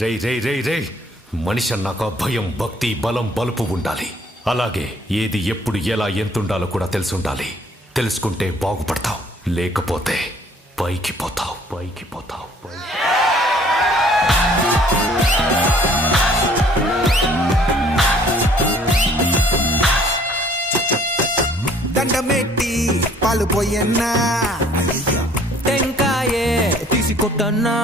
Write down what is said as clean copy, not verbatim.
రే రే రే రే మనిషి అన్నాక భయం, భక్తి, బలం, బలుపు ఉండాలి. అలాగే ఏది ఎప్పుడు ఎలా ఎంతుండాలో కూడా తెలిసి ఉండాలి. తెలుసుకుంటే బాగుపడతావు, లేకపోతే పైకి పోతావు. దండమెట్టి పాలు పోయన్నా, టెంకాయే తీసి కొట్టన్నా.